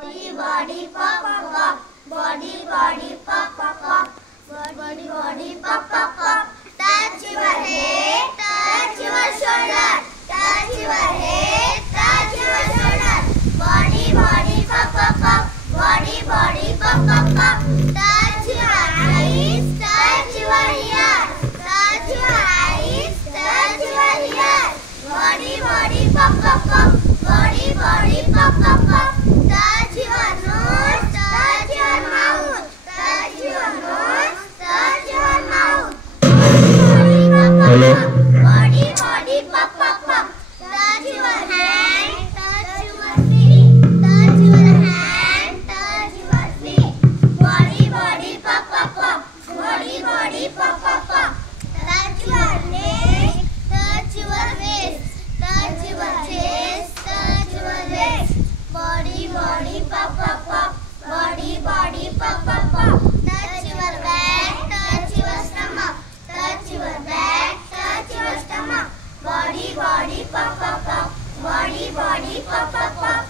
body pop pop pop, body pop pop pop, body pop pop pop. Touch your head, touch your shoulder, touch your head, touch your shoulder. Body pop pop pop, body pop pop pop. Touch your eyes, touch your ears, touch your eyes, touch your ears. Body pop pop pop, body pop pop pop. Touch your nose, touch your mouth, touch your nose, touch your mouth. Body pop pop pop. Touch your hand, touch your feet, touch your hand, touch your feet. Body pop pop pop, body pop pop pop. Touch your neck, touch your waist, touch your chest, touch your legs. Body pop pop pop, body pop pop pop. Touch your back, touch your stomach, touch your back, touch your stomach. Body pop pop pop, body pop pop pop.